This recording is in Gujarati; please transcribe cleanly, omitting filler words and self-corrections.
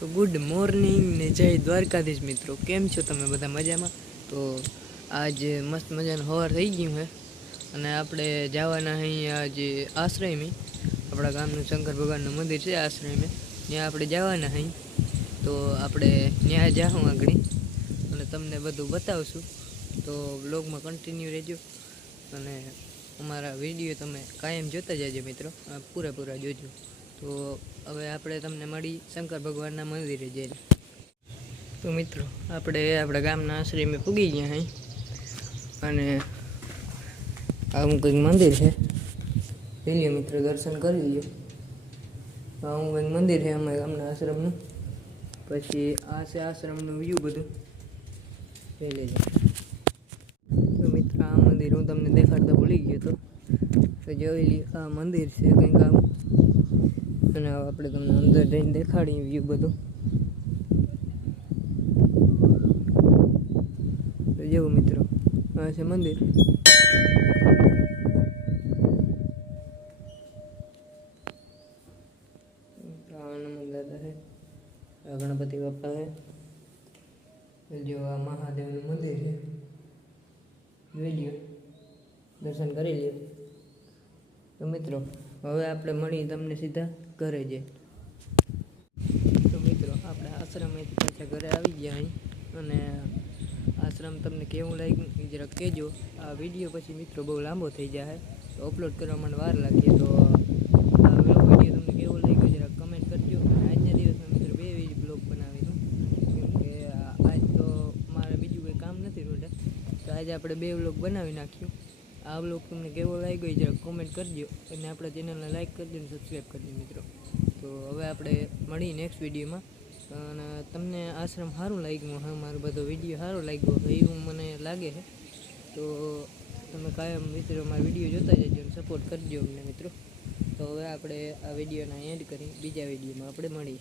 તો ગુડ મોર્નિંગ ને જય દ્વારકાધીશ મિત્રો, કેમ છો તમે બધા મજામાં? તો આજ મસ્ત મજાનું સવાર થઈ ગયું છે અને આપણે જવાના અહીંયા જે આશ્રયમાં આપણા ગામનું શંકર ભગવાનનું મંદિર છે આશ્રયમાં, ત્યાં આપણે જવાના અહીં. તો આપણે ત્યાં જાઉં આગળ અને તમને બધું બતાવશું. તો વ્લોગમાં કન્ટિન્યુ રહેજો અને અમારા વિડીયો તમે કાયમ જોતા જજો મિત્રો, પૂરા જોજો. તો હવે આપણે તમને મળી શંકર ભગવાનના મંદિરે જઈને. તો મિત્રો આપણે આપણા ગામના આશ્રયમાં પૂગી ગયા અહીં અને આવું કંઈક મંદિર છે. જોઈ લો મિત્રો, દર્શન કરી લ્યો. આવું કંઈક મંદિર છે અમારા ગામના આશ્રમનું. પછી આ છે આશ્રમનું વ્યૂ બધું જોઈ લેજો. તો મિત્રો આ મંદિર હું તમને દેખાડતા ભૂલી ગયો તો જોઈ લ્યો, આ મંદિર છે કંઈક આવું. અને આપણે તમને અંદર જઈને દેખાડીએ વ્યૂ બધું. તો જેવું મિત્રો, આ છે મંદિર. હનુમાન દાદા છે, આ ગણપતિ બાપા છે. જો આ મહાદેવનું મંદિર છે, જોઈ લ્યો, દર્શન કરી લ્યો. તો મિત્રો હવે આપણે મળી તમને સીધા ઘરે જઈએ. તો મિત્રો આપણે આશ્રમમાંથી પાછા ઘરે આવી ગયા અહીં. અને આશ્રમ તમને કેવું લાગ્યું એ જરાક કહેજો. આ વિડીયો પછી મિત્રો બહુ લાંબો થઈ જાય તો અપલોડ કરવા માટે વાર લાગીએ. તો આ વિડીયો તમને કેવો લાગ્યો જરાક કમેન્ટ કરજો. અને આજના દિવસમાં મિત્રો 2 બ્લોગ બનાવીશું, કેમકે આજ તો મારે બીજું કંઈ કામ નથી રોડે, તો આજે આપણે 2 બ્લોગ બનાવી નાખ્યું. આ બ્લોગ તમને કેવો લાગ્યો એ જરાક કોમેન્ટ કરજો અને આપણા ચેનલને લાઈક કરજો અને સબસ્ક્રાઈબ કરજો મિત્રો. તો હવે આપણે મળી નેક્સ્ટ વિડીયોમાં. અને તમને આશ્રમ સારું લાગ્યું, હા મારો બધો વિડીયો સારો લાગ્યો એવું મને લાગે છે. તો તમે કાયમ મિત્રો મારા વિડીયો જોતા જજો અને સપોર્ટ કરજો અમને મિત્રો. તો હવે આપણે આ વિડીયોના એન્ડ કરી બીજા વિડીયોમાં આપણે મળીએ.